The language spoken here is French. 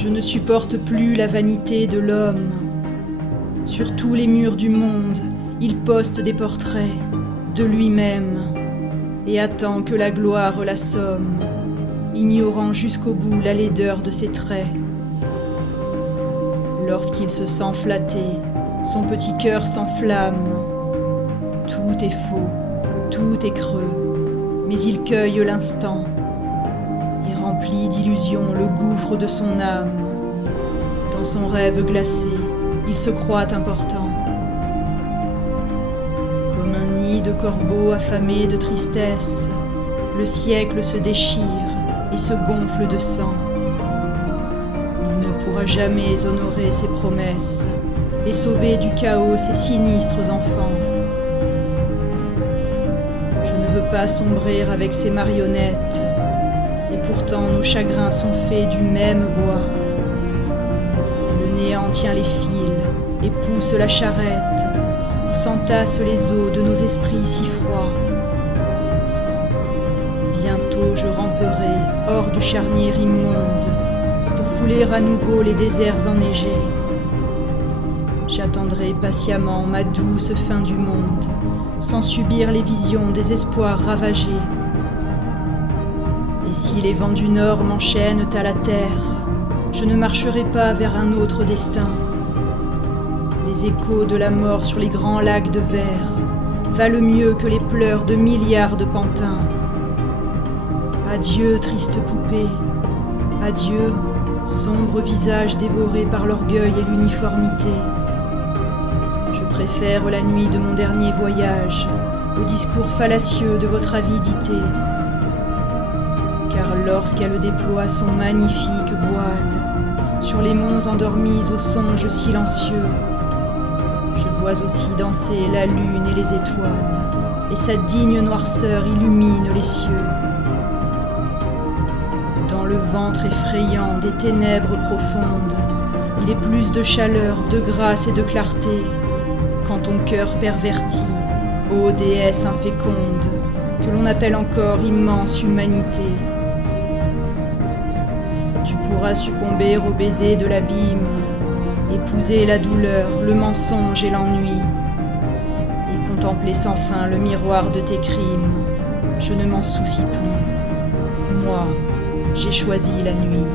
Je ne supporte plus la vanité de l'homme. Sur tous les murs du monde, il poste des portraits de lui-même et attend que la gloire l'assomme, ignorant jusqu'au bout la laideur de ses traits. Lorsqu'il se sent flatté, son petit cœur s'enflamme. Tout est faux, tout est creux, mais il cueille l'instant et remplit d'illusions le gouffre de son âme. Dans son rêve glacé, il se croit important. Comme un nid de corbeaux affamés de tristesse, le siècle se déchire et se gonfle de sang. Il ne pourra jamais honorer ses promesses et sauver du chaos ses sinistres enfants. Je ne veux pas sombrer avec ces marionnettes, et pourtant nos chagrins sont faits du même bois. Le néant tient les fils et pousse la charrette, où s'entassent les os de nos esprits si froids. Bientôt je ramperai hors du charnier immonde, pour fouler à nouveau les déserts enneigés. J'attendrai patiemment ma douce fin du monde, sans subir les visions des espoirs ravagés. Et si les vents du nord m'enchaînent à la terre, je ne marcherai pas vers un autre destin. Les échos de la mort sur les grands lacs de verre valent mieux que les pleurs de milliards de pantins. Adieu, triste poupée, adieu, sombre visage dévoré par l'orgueil et l'uniformité. Je préfère la nuit de mon dernier voyage au discours fallacieux de votre avidité. Car lorsqu'elle déploie son magnifique voile sur les monts endormis aux songes silencieux, je vois aussi danser la lune et les étoiles, et sa digne noirceur illumine les cieux. Dans le ventre effrayant des ténèbres profondes, il est plus de chaleur, de grâce et de clarté, quand ton cœur perverti, ô déesse inféconde, que l'on appelle encore immense humanité. Tu pourras succomber au baiser de l'abîme, épouser la douleur, le mensonge et l'ennui, et contempler sans fin le miroir de tes crimes. Je ne m'en soucie plus. Moi, j'ai choisi la nuit.